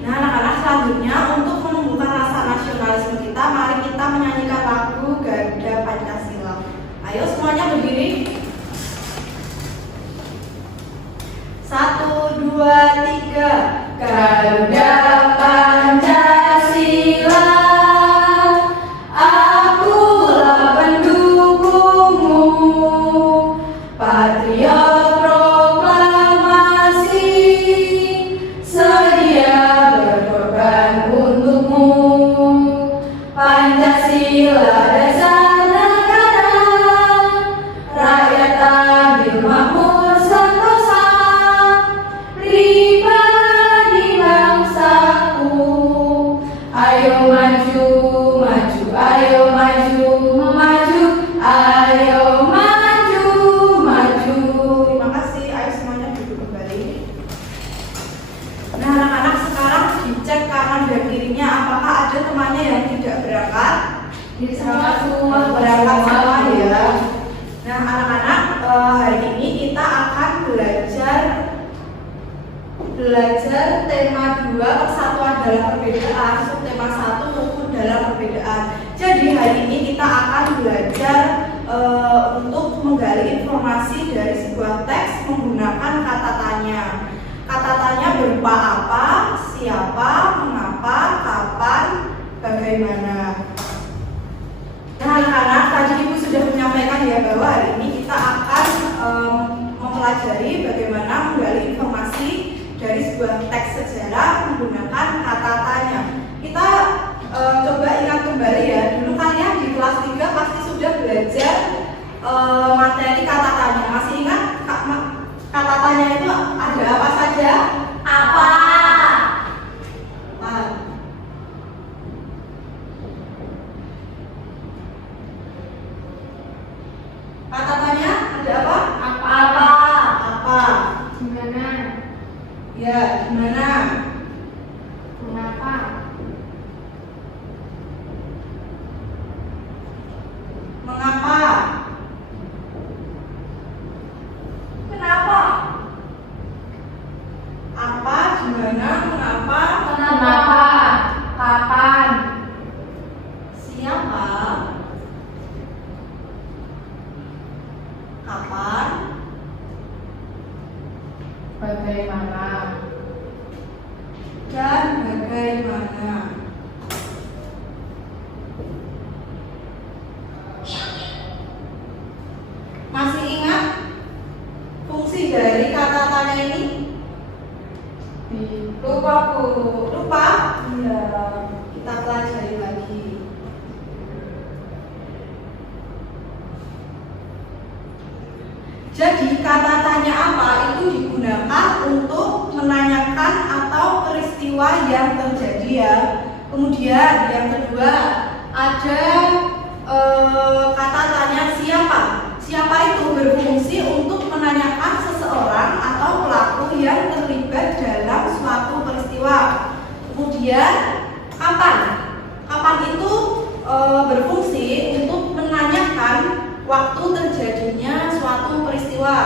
Nah, anak-anak, selanjutnya untuk menumbuhkan rasa nasionalisme kita, mari kita menyanyikan lagu Garuda Pancasila. Ayo semuanya berdiri. 1, 2, 3. Garuda Pancasila, akulah pendukungmu, patriot proklamasi, sedia berkorban untukmu. Pancasila dasar negara, rakyat adil makmur sentosa, pribadi bangsaku. Ayo maju, maju, ayo maju, maju, ayo maju, maju. Terima kasih. Ayo semuanya duduk kembali. Nah, anak-anak, sekarang dicek kanan dan kirinya apakah ada temannya yang tidak berangkat. Berangkat semua, Berangkat semua ya. Nah, anak-anak, hari ini kita akan belajar tema 2, persatuan dalam perbedaan, subtema 1, rukun dalam perbedaan. Jadi hari ini kita akan belajar untuk menggali informasi dari sebuah teks menggunakan kata tanya. Kata tanya berupa apa, siapa, mengapa, kapan, bagaimana. Nah, anak-anak, tadi Ibu sudah menyampaikan ya bahwa hari ini kita akan mempelajari bagaimana menggali informasi dari sebuah teks sejarah menggunakan kata tanya. Kita coba ingat kembali ya, dulu kalian di kelas 3 pasti sudah belajar materi kata tanya. Masih ingat kata tanya itu ada apa saja? Apa? Kata tanya ada apa? Apa? Apa? Gimana? Ya, gimana? Mengapa? Mengapa? Kenapa? Apa, gimana, mengapa? Kenapa? Kapan? Siapa? Kapan? Bagaimana? Dan bagaimana? Masih ingat fungsi dari kata tanya ini? Lupa, Bu. Lupa? Iya, kita pelajari lagi. Jadi kata tanya apa itu digunakan untuk menanyakan atau peristiwa yang terjadi ya. Kemudian yang kedua ada kata tanya siapa. Siapa itu berfungsi untuk menanyakan seseorang atau pelaku yang terlibat dalam suatu peristiwa. Kemudian kapan? Kapan itu berfungsi untuk menanyakan waktu terjadinya suatu peristiwa.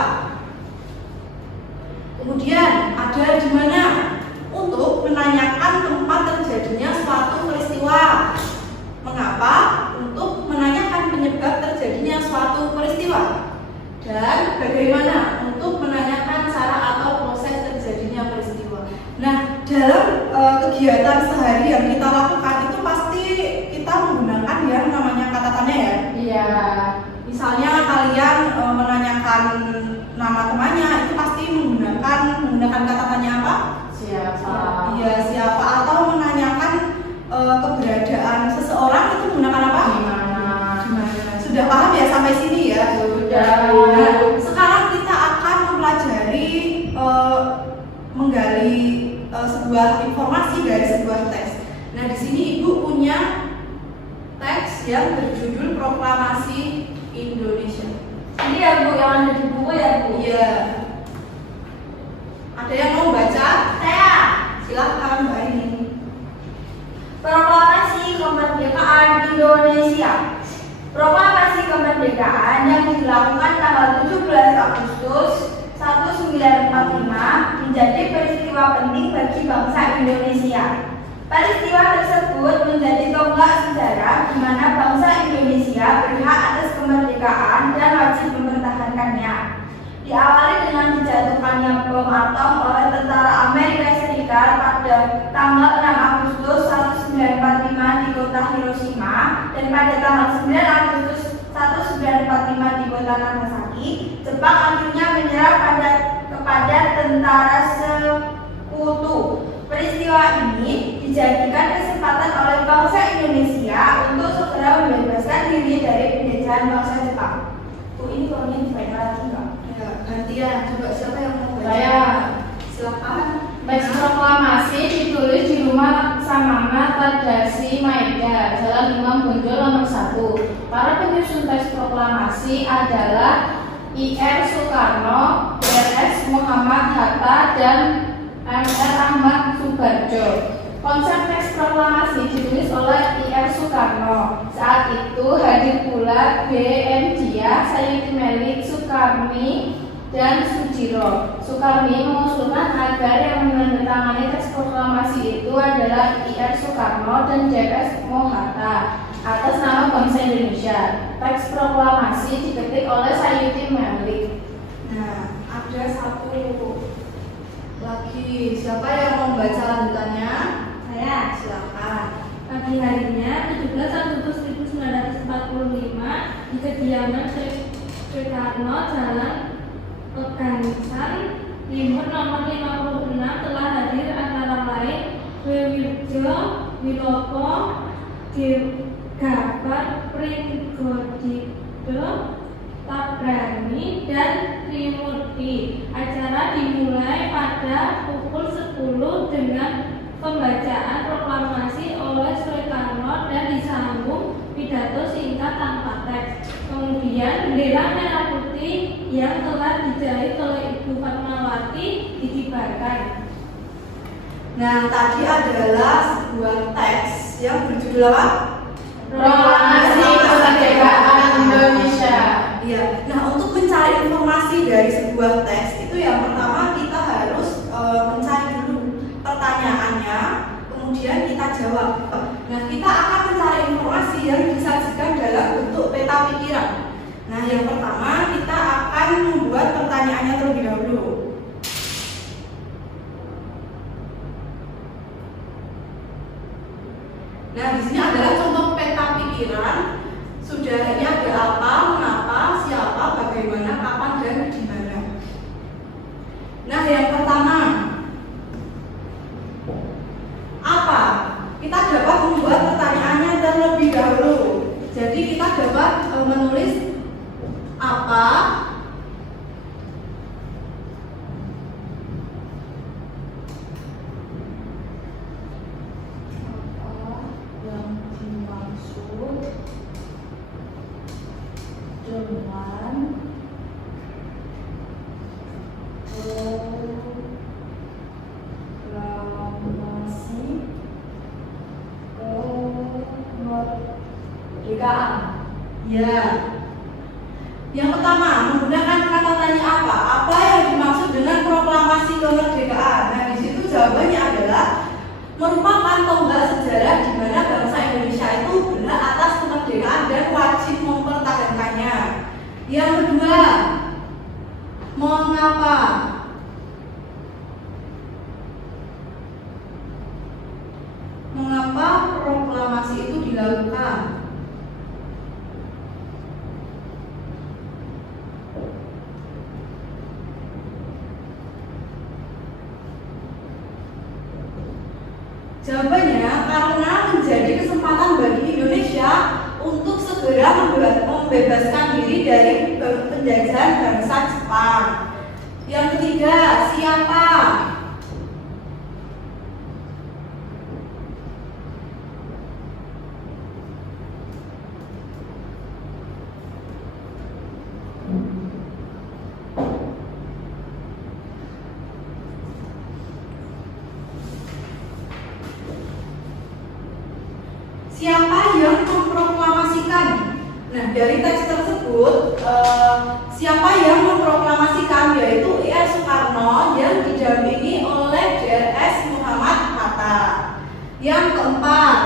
Kemudian ada di mana? Untuk menanyakan tempat terjadinya suatu peristiwa. Mengapa? Untuk menanyakan penyebab terjadinya suatu peristiwa. Dan bagaimana? Untuk menanyakan cara atau proses terjadinya peristiwa. Nah, dalam kegiatan sehari yang kita lakukan itu pasti kita menggunakan yang namanya kata tanya ya. Iya. Misalnya kalian menanyakan nama temannya itu pasti menggunakan kata tanya apa? Siapa? Iya, siapa, atau menanyakan keberadaan seseorang itu menggunakan apa? Gimana? Sudah paham ya sampai sini ya? Sudah. Nah, sekarang kita akan mempelajari menggali sebuah informasi dari sebuah teks. Nah, di sini Ibu punya teks yang berjudul Proklamasi Indonesia. Ini ya, Bu, yang ada di buku ya, Bu? Iya. Ada yang mau baca? Saya. Silahkan Mbak Aini. Proklamasi Kemerdekaan Indonesia. Proklamasi kemerdekaan yang dilakukan tanggal 17 Agustus 1945 menjadi peristiwa penting bagi bangsa Indonesia. Peristiwa tersebut menjadi tonggak sejarah di mana bangsa Indonesia berhak atas kemerdekaan dan wajib mempertahankannya. Diawali dengan dijatuhkannya bom atom oleh tentara Amerika Serikat pada tanggal 6 Agustus 1945 di kota Hiroshima dan pada tanggal 9 Agustus 1945 di kota Nagasaki. Jepang akhirnya menyerah kepada tentara sekutu. Peristiwa ini dijadikan kesempatan oleh bangsa Indonesia untuk segera membebaskan diri dari penjajahan bangsa Jepang. Ini kalau dibaca lagi nggak? Ya, gantian. Coba siapa yang mau baca? Saya. Silakan. Teks proklamasi ditulis di rumah Laksamana Tadashi Maeda, Jalan Imam Bonjol nomor 1. Para penyusun teks proklamasi adalah Ir Soekarno, RS Muhammad Hatta, dan MR Ahmad Subarjo. Konsep teks proklamasi ditulis oleh Ir Soekarno. Saat itu hadir pula B.M. Dia, Sayuti Melik, Sukarmi, dan Sujiro. Sukarmi mengusulkan agar yang menandatangani teks proklamasi itu adalah Ir Soekarno dan JS Mohatta atas nama bangsa Indonesia. Teks proklamasi diketik oleh Sayuti Melik. Nah, ada satu lagi. Siapa yang mau baca lanjutannya? Saya. Silakan. Pagi harinya 17 Agustus 1945 di kediaman Soekarno, Jalan Pegangsaan Timur nomor 56 telah hadir antara lain Wiwidjo Wilopo, Gabar Pringgodito, Tabrani, dan Trimurti. Acara dimulai pada pukul 10 dengan pembacaan proklamasi oleh Soekarno dan disambung pidato singkat tanpa teks. Kemudian bendera merah putih yang telah dijahit oleh Ibu Fatmawati dikibarkan. Nah, tadi adalah sebuah teks yang berjudul apa? Proklamasi Kemerdekaan Indonesia. Iya. Nah, untuk mencari informasi dari sebuah teks itu yang pertama kita harus mencari dulu pertanyaannya, kemudian kita jawab. Nah, kita akan mencari informasi yang disajikan dalam bentuk peta pikiran. Nah, yang pertama kita akan membuat pertanyaannya terlebih dahulu. Nah, di sini adalah contoh peta pikiran. Sudah ini ada apa, mengapa, siapa, bagaimana, kapan, dan di mana. Nah, yang pertama, apa? Kita dapat membuat pertanyaannya terlebih dahulu. Jadi kita dapat menulis apa, yang dimaksud dengan proklamasi kemerdekaan. Ya. Yang pertama, menggunakan kata tanya apa? Apa yang dimaksud dengan proklamasi kemerdekaan? Nah, di situ jawabannya adalah merupakan tonggak sejarah di mana bangsa Indonesia itu berhak atas kemerdekaan dan wajib mempertahankannya. Yang kedua, mengapa? Mengapa proklamasi itu dilakukan? Jawabannya karena menjadi kesempatan bagi Indonesia untuk segera membebaskan diri dari penjajahan bangsa Jepang. Yang ketiga, siapa? Siapa yang memproklamasikan? Nah, dari teks tersebut siapa yang memproklamasikan, yaitu IR Soekarno yang didampingi oleh DRS Muhammad Hatta. Yang keempat,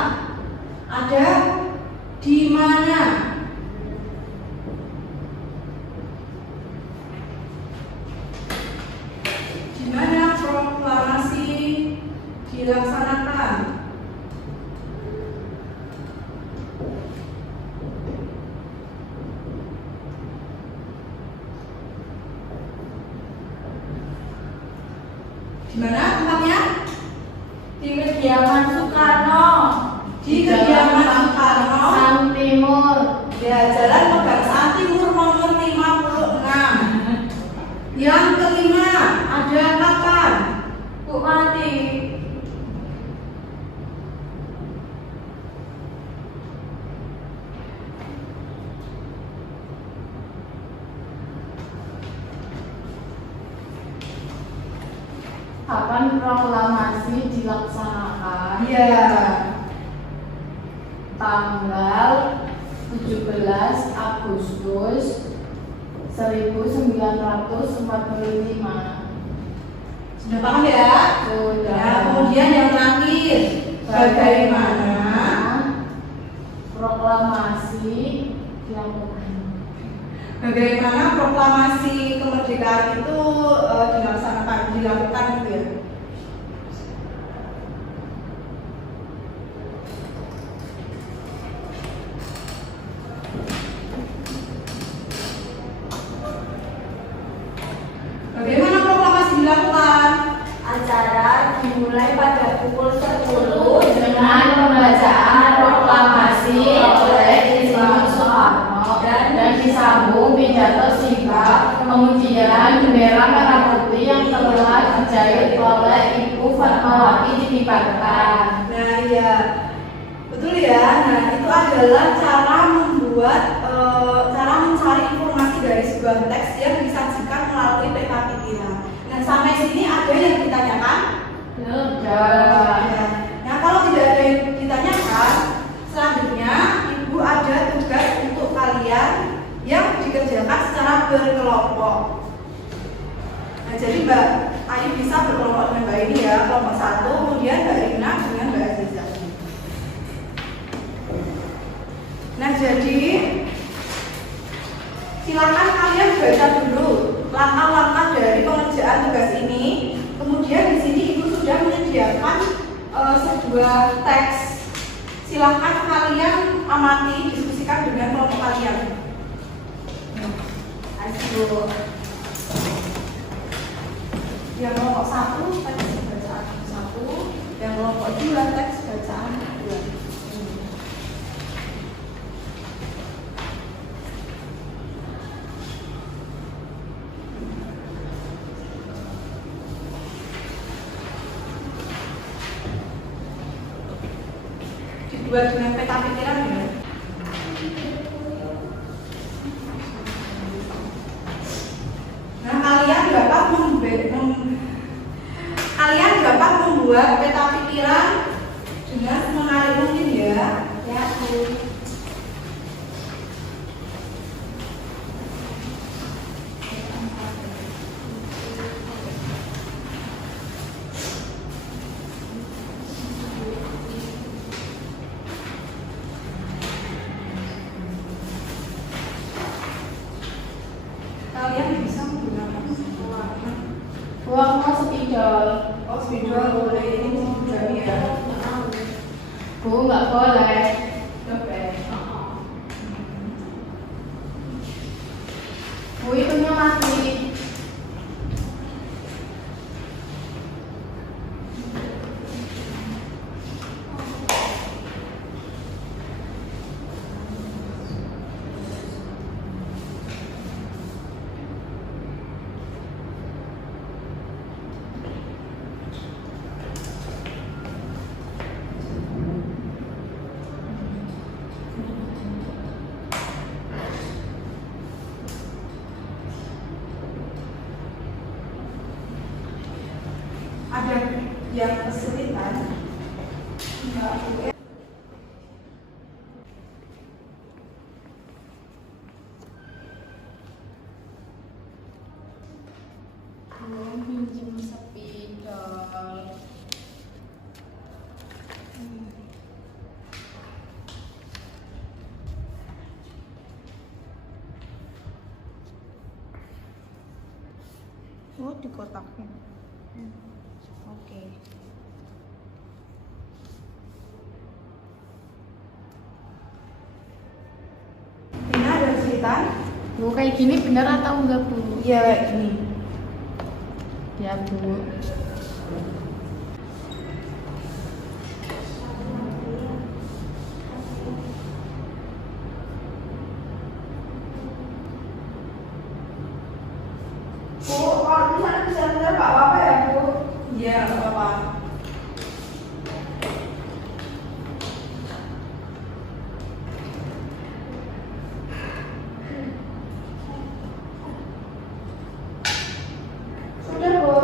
ada di mana? Di mana proklamasi dilaksanakan? Di mana tempatnya? Di kediaman Soekarno. Di kediaman Soekarno. Sang Timur. Ya, Jalan Pegangsaan Timur nomor 56. Yang kelima, ada kapan? Bu Mati. Kapan proklamasi dilaksanakan? Iya. Tanggal 17 Agustus 1945. Sudah paham ya? Sudah. Ya, kemudian yang terakhir, bagaimana proklamasi dilakukan? bagaimana proklamasi kemerdekaan itu dilakukan gitu ya? Bagaimana proklamasi dilakukan? Acara dimulai pada pukul 10 Dengan pembacaan proklamasi oleh Insinyur Soekarno dan disambung pidato singkat, kemudian bendera merah putih yang telah dijahit oleh Ibu Fatmawati dikibarkan. Nah, iya, betul ya. Nah, itu adalah cara mencari informasi dari sebuah teks yang disajikan melalui peta pikiran. Nah, sampai sini ada yang ditanyakan? Sudah. Ya. Nah, kalau tidak ada yang ditanyakan, selanjutnya Ibu ada tugas untuk kalian yang dikerjakan secara berkelompok. Nah, jadi Mbak Ayu bisa berkelompok dengan Mbak ini ya, kelompok 1, kemudian Mbak Rina dengan Mbak Aziza. Nah, jadi silakan kalian baca dulu langkah-langkah dari pengerjaan tugas ini. Kemudian di sini Ibu sudah menyediakan sebuah teks. Silakan kalian amati, diskusikan dengan kelompok kalian. Ayo. Yang kelompok 1 teks bacaan 1, yang kelompok 2 teks bacaan 2. Dibuat dengan peta pikiran ya. Nah, kalian dapat membuat peta pikiran dengan semenarik mungkin ya. Ya, Bu. Kalian bisa menggunakan warna. Warna spidol. Oh, spidol boleh, ini juga ya. Bu, nggak boleh. Oke. Bu, itunya mati. Ada yang kesulitan? Enggak. Oh, dikotakin. Oke. Ini ada cerita. Bu, kayak gini benar atau enggak, Bu? Iya, kayak gini. Ya, Bu. Bu, kalau misalnya bisa benar nggak apa-apa ya, Bu? Iya, nggak apa-apa. Sudah, Bu.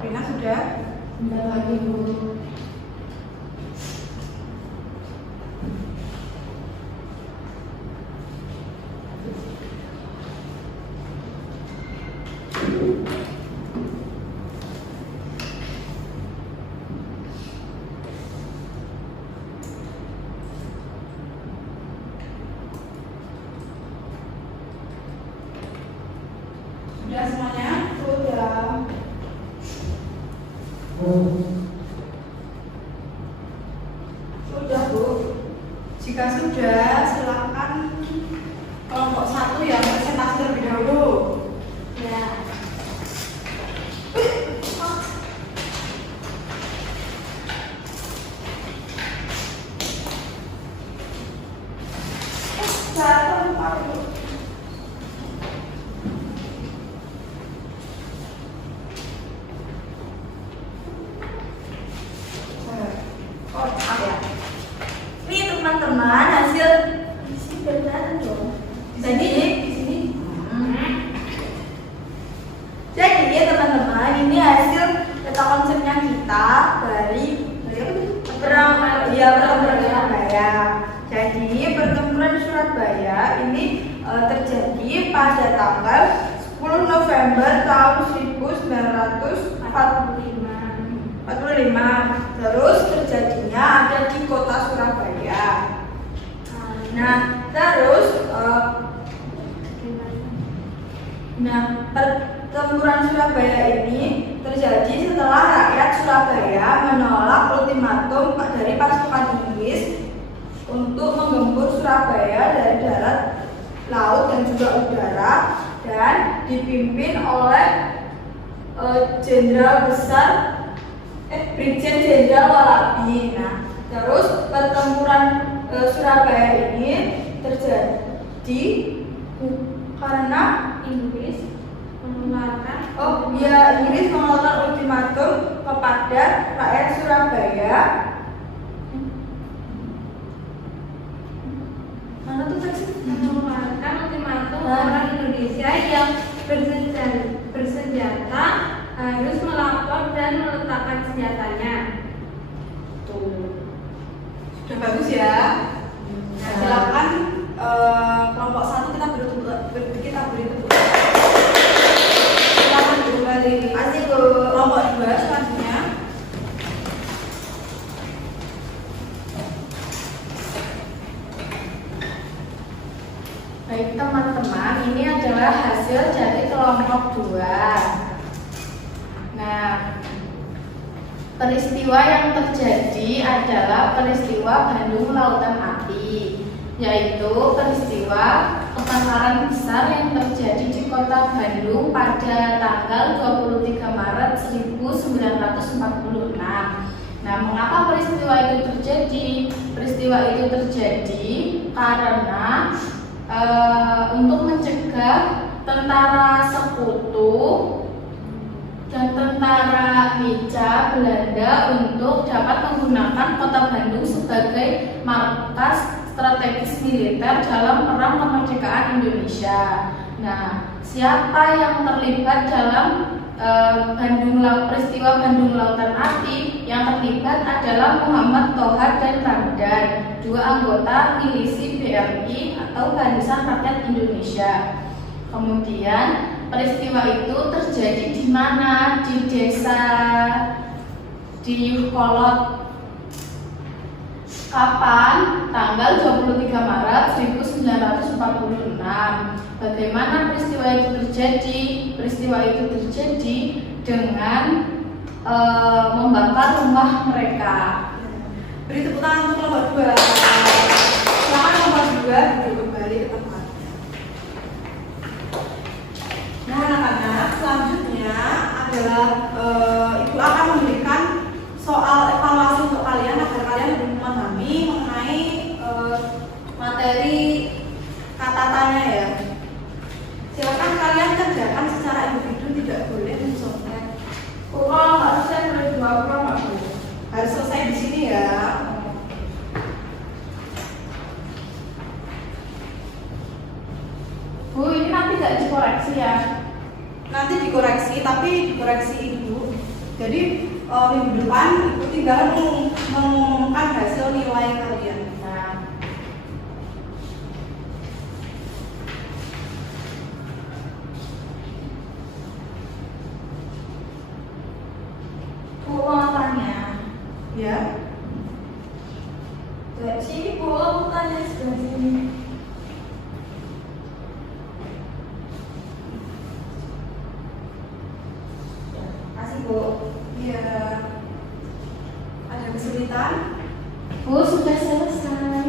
Rina sudah. Bentar lagi, Bu. Sudah semuanya? Sudah. Sudah, Bu. Jika sudah, silakan kelompok 1 yang presentasi terlebih dahulu. Ya. Jatuh, Pak. Oh, maaf ya. Ini teman-teman hasil isi beneran dong. Jadi di sini. Jadi ya teman-teman, ini hasil peta konsepnya kita dari pertempuran Surabaya. Jadi pertempuran Surabaya ini terjadi pada tanggal 10 November tahun 1945. Terus terjadinya ada di kota Surabaya. Nah, terus pertempuran Surabaya ini terjadi setelah rakyat Surabaya menolak ultimatum dari pasukan Inggris untuk menggempur Surabaya dari darat, laut dan juga udara, dan dipimpin oleh Jenderal Besar Brigjen Jenderal Walabi. Nah, terus pertempuran Surabaya ini terjadi karena Inggris mengeluarkan ultimatum kepada rakyat Surabaya. Mana tuh teks? Mengeluarkan ultimatum orang Indonesia yang bersenjata harus melapor dan meletakkan senjatanya. Tuh. Sudah bagus ya. Nah, silakan kelompok 1 kita beri tepuk. Silakan kembali. Masih Bu. Kelompok 2 selanjutnya. Baik teman-teman, ini adalah hasil dari kelompok 2. Nah, peristiwa yang terjadi adalah peristiwa Bandung Lautan Api, yaitu peristiwa kebakaran besar yang terjadi di kota Bandung pada tanggal 23 Maret 1946. Nah, mengapa peristiwa itu terjadi? Peristiwa itu terjadi karena untuk mencegah tentara sekutu dan tentara Hinca Belanda untuk dapat menggunakan kota Bandung sebagai markas strategis militer dalam perang kemerdekaan Indonesia. Nah, siapa yang terlibat dalam peristiwa Bandung Lautan Api? Yang terlibat adalah Muhammad Toha dan Ramdan, 2 anggota milisi BRI atau Barisan Rakyat Indonesia. Kemudian peristiwa itu terjadi di mana? Di desa di Kolot. Kapan? Tanggal 23 Maret 1946. Bagaimana peristiwa itu terjadi? Peristiwa itu terjadi dengan membakar rumah mereka. Beri tepuk tangan untuk nomor 2. Silakan nomor 2 duduk kembali ke tempat. Nah anak-anak, selanjutnya adalah Ibu akan memberikan soal evaluasi untuk kalian agar kalian lebih memahami mengenai materi kata tanya ya. Silakan kalian kerjakan secara individu, tidak boleh mencontek. Kalau nggak selesai boleh 2 pulang nggak Bu? Harus selesai di sini ya. Bu, ini nanti nggak dikoreksi ya? Nanti dikoreksi, tapi dikoreksi Ibu. Jadi minggu depan Ibu tinggal mengumumkan hasil nilai kalian. Nah, Bu mau tanya. Ya. Dari sini Bu, mau tanya sebelah sini. Kasih Bu. Iya. Ada kesulitan? Bu sudah selesai.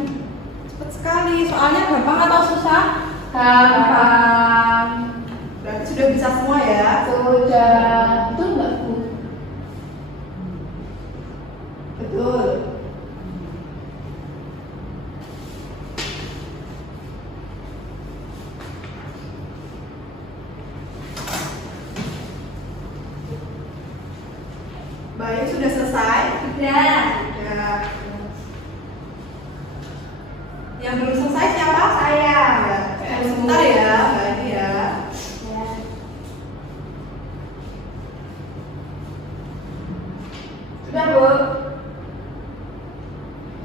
Cepat sekali. Soalnya gampang atau susah? Gampang. Berarti sudah bisa semua ya. Sudah. Betul nggak Bu? Betul. Baik, sudah selesai? Sudah. Sudah. Yang belum selesai siapa? Saya. Tunggu sebentar ya, Mbak Adi ya. Ya. Sudah Bu.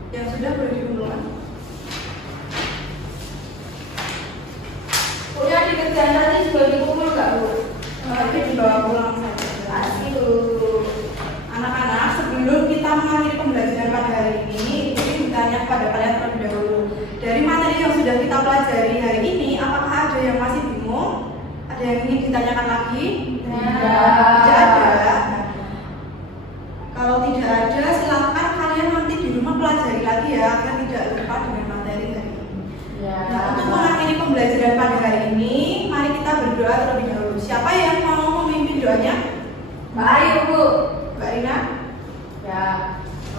Yang sudah boleh dikumpulkan. Punya dikerjakan tadi sudah dikumpul nggak Bu? Nanti dibawa pulang saja. Kasih Bu. Anak-anak, sebelum kita mengakhiri pembelajaran pada hari ini, Ibu bertanya kepada kalian terlebih dahulu. Dari materi yang sudah kita pelajari hari ini, apakah ada yang masih bingung? Ada yang ingin ditanyakan lagi? Tidak ada. Kalau tidak ada, silakan kalian nanti di rumah pelajari lagi ya, agar tidak lupa dengan materi hari ini. Ya. Nah, untuk mengakhiri pembelajaran pada hari ini, mari kita berdoa terlebih dahulu. Siapa yang mau memimpin doanya? Mbak Ayu Bu. Mbak Rina? Ya,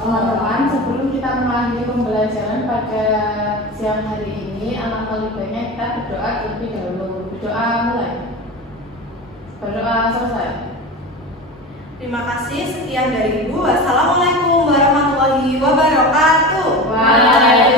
teman-teman, sebelum kita mengakhiri pembelajaran pada siang hari ini, alangkah lebih baiknya kita berdoa terlebih dahulu. Berdoa mulai. Berdoa selesai. Terima kasih, sekian dari Ibu. Wassalamualaikum warahmatullahi wabarakatuh. Waalaikumsalam.